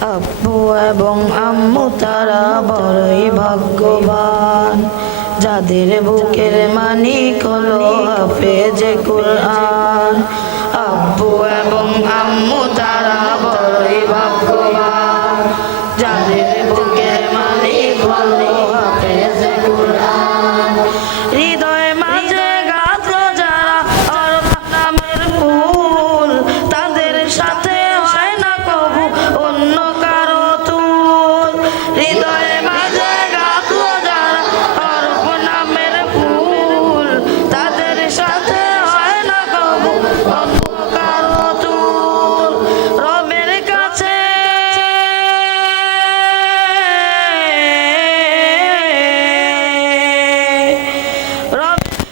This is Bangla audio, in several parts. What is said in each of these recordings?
আব্বু এবং আম্মু তারা বড়ই ভাগ্যবান, যাদের বুকের মানিক হলো হাফেজে কুরআন। আব্বু এবং আম্মু তারা বড়ই ভাগ্যবান, যাদের বুকের মানিক হলো হাফেজে কুরআন। হৃদয় মাঝে গাঁথলো যারা অরব নামের ফুল, তাদের সাথে হয় না কবু অন্য কারো তুল। হৃদয় মাঝে গাঁথলো যারা অরব নামের ফুল, তাদের সাথে হয় না কবু অন্য কারো তুল। রবের কাছে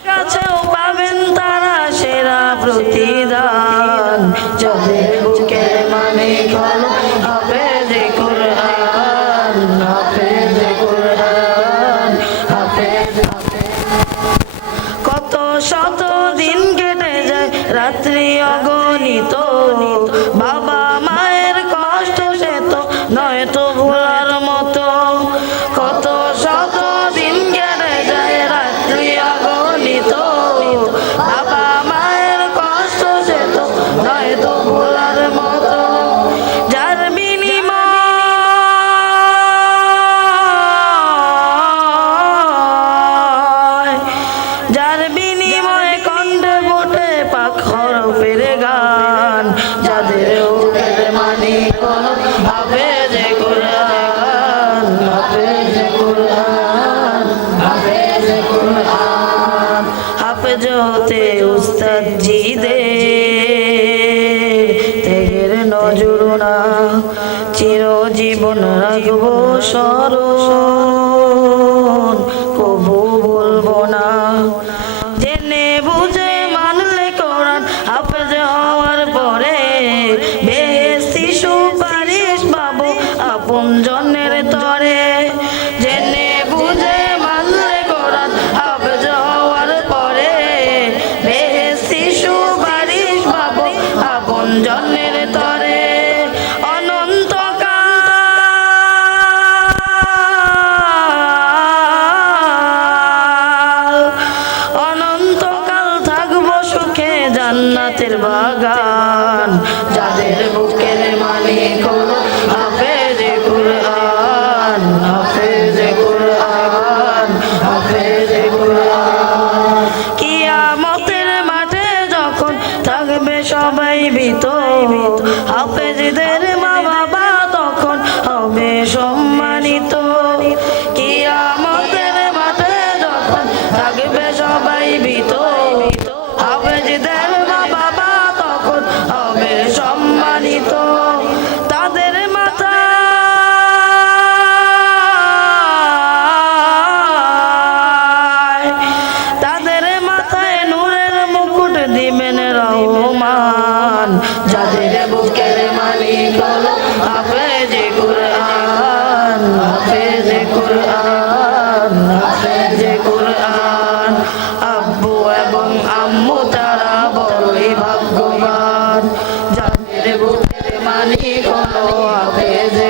কাছেও পাবেন তারা সেরা প্রতিদান, যাদের বুকের মানিক হলো হাফেজে কুরআন, হাফেজে কুরআন, হাফেজ। কত শত দিন কেটে যায় রাত্রি অগণিত, বাবা মায়ের কষ্ট সে তো নয় তো ভোলার মতো। কত শত দিন কেটে যায় রাত্রি অগণিত, বাবা মায়ের কষ্ট সে তো নয় তো ভোলার মতো। যার বিনিময়ে কণ্ঠে ফোটে পাক হরফের গান, যাদের বুকের মানিক হলো হাফেজে কুরআন, হাফেজে কুরআন, হাফেজে কুরআন। হাফেজ হতে উস্তাদ জিদের ত্যাগের নজর না চিরজীবন রাখবো স্মরণ, কবু ভুলবো না। জেনে বুঝে মানলে কোরআন হাফেজ হওয়ার পরে, বেহেশতি সুপারিশ পাবো আপন জনের তরে। জেনে বুঝে মানলে কোরআন হাফেজ হওয়ার পরে, বেহেশতি সুপারিশ পাবো আপন জনের তরে। অনন্তকাল থাকবো সুখে জান্নাতের বাগান, যাদের বুকের মানিক হলো হাফেজে কুরআন, হাফেজে কুরআন, হাফেজে কুরআন। কিয়ামতের মাঠে যখন থাকবে সবাই ভীত, হাফেজদের মা বাবা তখন হবে সম্মানিত। কিয়ামতের মাঠে যখন থাকবে সবাই ভীত, হাফেজদের মা বাবা তখন হবে সম্মানিত। তাদের মাথায় নূরের মুকুট দিবেন রহমান, যাদের বুকের মানিক হলো হাফেজে কুরআন, হাফেজে কুরআন, হাফেজে কুরআন। আব্বু এবং আম্মু তারা বড়ই ভাগ্যবান, যাদের বুকের মানিক হলো হাফেজে